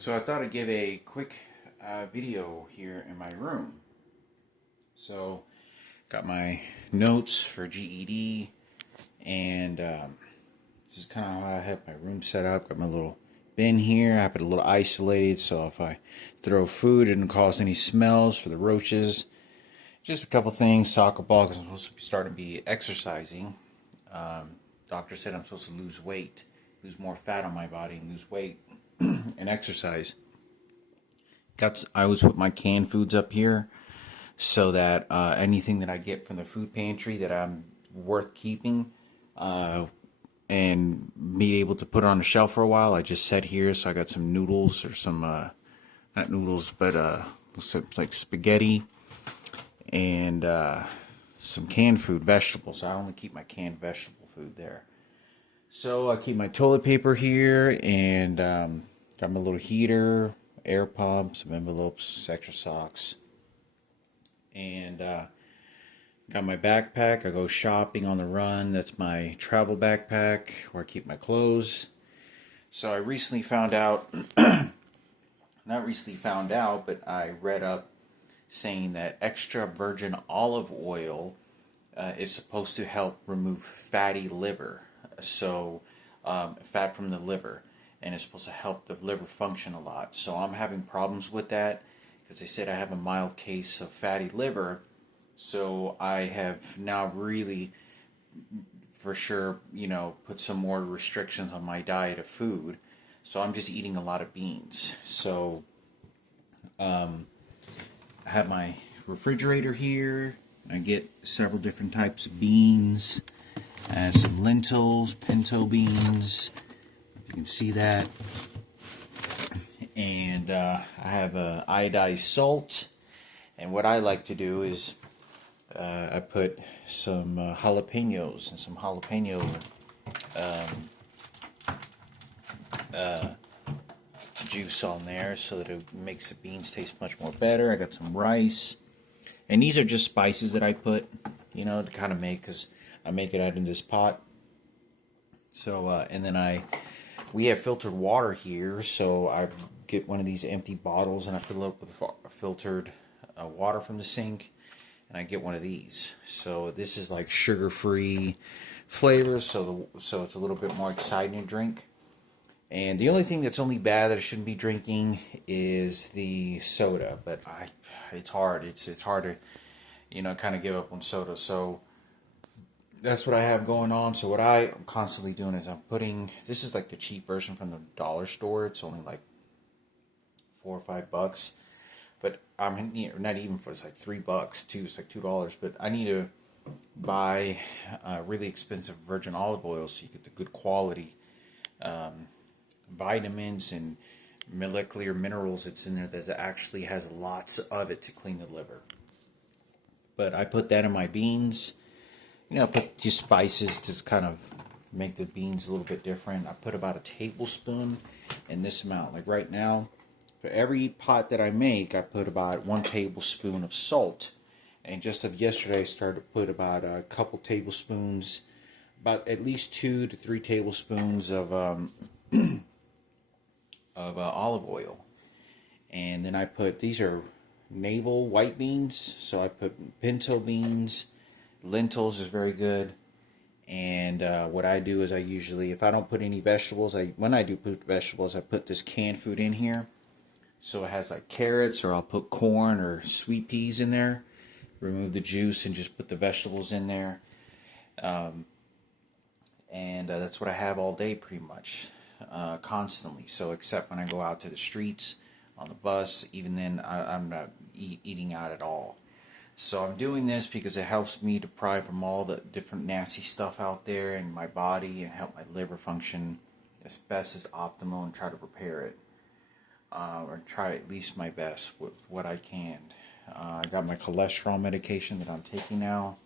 So I thought I'd give a quick video here in my room. So got my notes for GED, and this is kind of how I have my room set up. Got my little bin here. I have it a little isolated, so if I throw food, it doesn't cause any smells for the roaches. Just a couple things. Soccer ball, because I'm supposed to be starting to be exercising. Doctor said I'm supposed to lose weight, lose more fat on my body, and lose weight and exercise. I always put my canned foods up here so that anything that I get from the food pantry that I'm worth keeping and be able to put it on the shelf for a while, I just set here. So I got some noodles or some, not noodles, but some, like spaghetti and some canned food, vegetables. I only keep my canned vegetable food there. So I keep my toilet paper here, and got my little heater, air pump, some envelopes, extra socks, and got my backpack. I go shopping on the run. That's my travel backpack where I keep my clothes. So I recently found out, not recently found out, but I read up saying that extra virgin olive oil is supposed to help remove fatty liver. So fat from the liver, and it's supposed to help the liver function a lot. So I'm having problems with that because they said I have a mild case of fatty liver. So I have now really, for sure, put some more restrictions on my diet of food. So I'm just eating a lot of beans. So I have my refrigerator here. I get several different types of beans. Some lentils, pinto beans, if you can see that. And I have iodized salt. And what I like to do is I put some jalapenos and some jalapeno juice on there so that it makes the beans taste much more better. I got some rice. And these are just spices that I put, to kind of make, because I make it out in this pot. So, and then we have filtered water here, so I get one of these empty bottles and I fill it up with filtered water from the sink, and I get one of these. So this is like sugar-free flavor, so it's a little bit more exciting to drink. And the only thing that's only bad that I shouldn't be drinking is the soda, but it's hard. It's hard to, kind of give up on soda. So that's what I have going on. So what I'm constantly doing is this is like the cheap version from the dollar store. It's only like $4 or $5, but I'm not even for, it's like $3 too. It's like $2, but I need to buy really expensive virgin olive oil so you get the good quality vitamins and molecular minerals that's in there that actually has lots of it to clean the liver. But I put that in my beans. I put just spices to kind of make the beans a little bit different. I put about a tablespoon in this amount. Like right now, for every pot that I make, I put about 1 tablespoon of salt. And just of yesterday, I started to put about a couple tablespoons, about at least 2 to 3 tablespoons of olive oil. And then I put, these are navel white beans, so I put pinto beans. Lentils is very good. And what I do is I usually, if I don't put any vegetables, when I do put vegetables, I put this canned food in here. So it has like carrots, or I'll put corn or sweet peas in there. Remove the juice and just put the vegetables in there. And that's what I have all day pretty much, constantly. So except when I go out to the streets, on the bus, even then I'm not eating out at all. So I'm doing this because it helps me deprive from all the different nasty stuff out there in my body and help my liver function as best as optimal and try to repair it. Or try at least my best with what I can. I got my cholesterol medication that I'm taking now.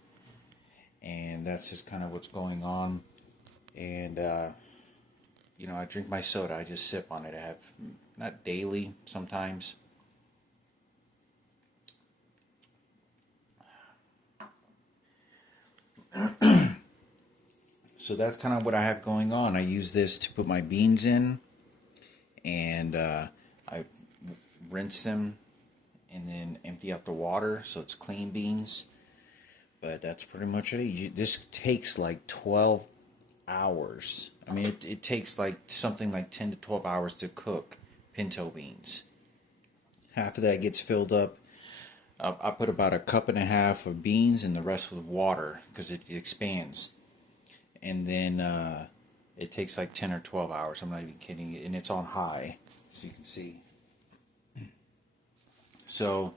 And that's just kind of what's going on. And, I drink my soda. I just sip on it. I have, not daily, sometimes. So that's kind of what I have going on. I use this to put my beans in, and I rinse them and then empty out the water so it's clean beans. But that's pretty much it. This takes like 12 hours. I mean, it takes like something like 10 to 12 hours to cook pinto beans. Half of that gets filled up. I put about a cup and a half of beans and the rest with water because it expands. And then it takes like 10 or 12 hours. I'm not even kidding. And it's on high, so you can see. So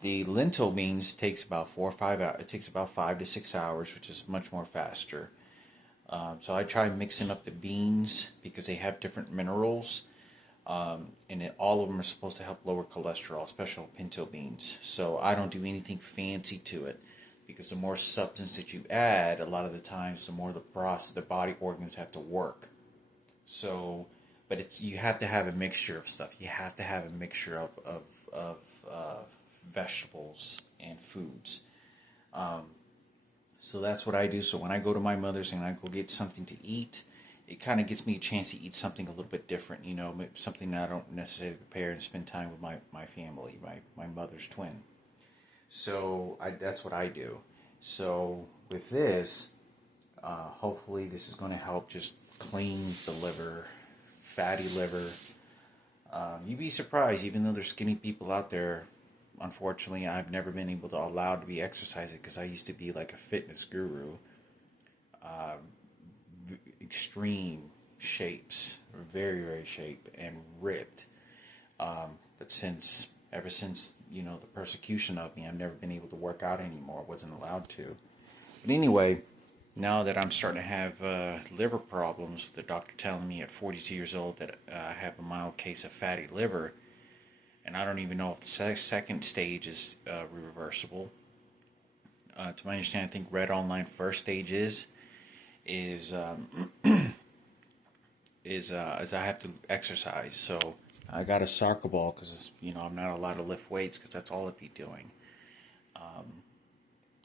the lentil beans takes about 4 or 5 hours. It takes about 5 to 6 hours, which is much more faster. So I try mixing up the beans because they have different minerals. And all of them are supposed to help lower cholesterol, especially pinto beans. So I don't do anything fancy to it because the more substance that you add, a lot of the times, the more the body organs have to work. So, but you have to have a mixture of stuff. You have to have a mixture of vegetables and foods. So that's what I do. So when I go to my mother's and I go get something to eat, it kind of gives me a chance to eat something a little bit different, something that I don't necessarily prepare and spend time with my family, my mother's twin. So that's what I do. So with this, hopefully this is going to help just cleanse the liver, fatty liver. You'd be surprised, even though there's skinny people out there. Unfortunately, I've never been able to allowed to be exercising because I used to be like a fitness guru. Extreme shapes, very, very shaped and ripped. But ever since, the persecution of me, I've never been able to work out anymore. I wasn't allowed to. But anyway, now that I'm starting to have liver problems, with the doctor telling me at 42 years old that I have a mild case of fatty liver, and I don't even know if the second stage is reversible. To my understanding, I think Red Online first stage is I have to exercise. So I got a soccer ball because I'm not allowed to lift weights because that's all I'd be doing.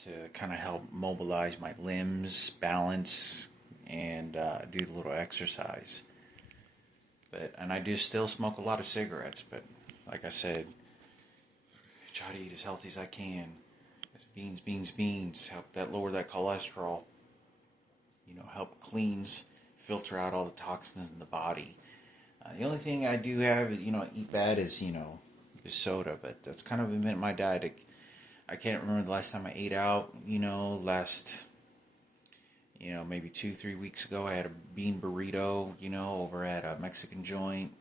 To kind of help mobilize my limbs, balance, and do a little exercise. And I do still smoke a lot of cigarettes, but like I said, try to eat as healthy as I can. It's beans. Help lower that cholesterol. Help filter out all the toxins in the body. The only thing I do have, eat bad is soda, but that's kind of been my diet. I can't remember the last time I ate out, maybe 2-3 weeks ago. I had a bean burrito, over at a Mexican joint.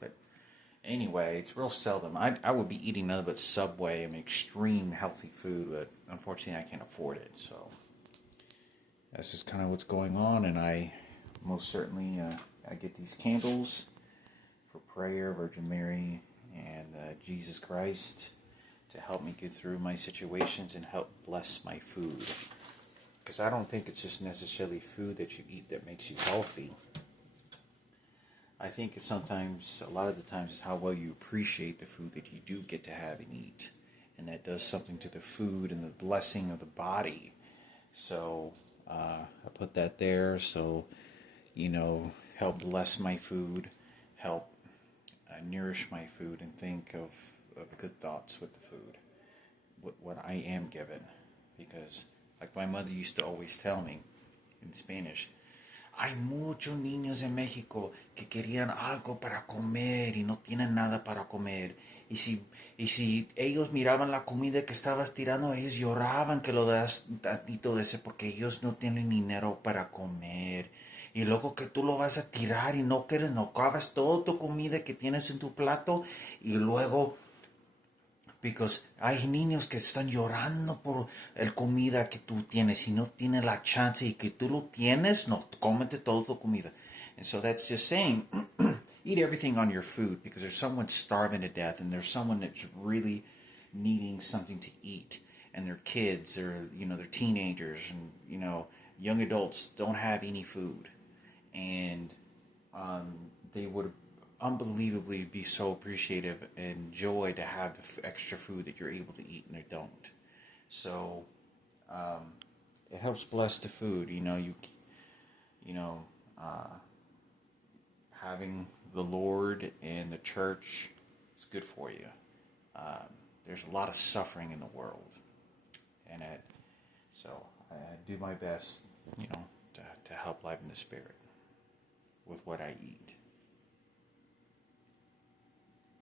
But anyway, it's real seldom. I would be eating nothing but Subway and extreme healthy food, but unfortunately I can't afford it. So that's just kind of what's going on, and I most certainly I get these candles for prayer, Virgin Mary, and Jesus Christ to help me get through my situations and help bless my food. Because I don't think it's just necessarily food that you eat that makes you healthy. I think it's a lot of the times, it's how well you appreciate the food that you do get to have and eat. And that does something to the food and the blessing of the body. So I put that there. So, help bless my food, help nourish my food, and think of good thoughts with the food, what I am given. Because, like my mother used to always tell me in Spanish, hay muchos niños en México que querían algo para comer y no tienen nada para comer. Y si ellos miraban la comida que estabas tirando, ellos lloraban que lo das tantito de ese porque ellos no tienen dinero para comer. Y luego que tú lo vas a tirar y no acabas toda tu comida que tienes en tu plato. Y luego, because hay niños que están llorando por el comida que tú tienes y no tienen la chance y que tú lo tienes, no, cómete toda tu comida. And so that's just saying, eat everything on your food because there's someone starving to death and there's someone that's really needing something to eat. And their kids or, they're teenagers and, young adults don't have any food. And they would unbelievably be so appreciative and joy to have the extra food that you're able to eat and they don't. So it helps bless the food. Having the Lord and the church good for you. There's a lot of suffering in the world, and so I do my best, to help liven the spirit with what I eat.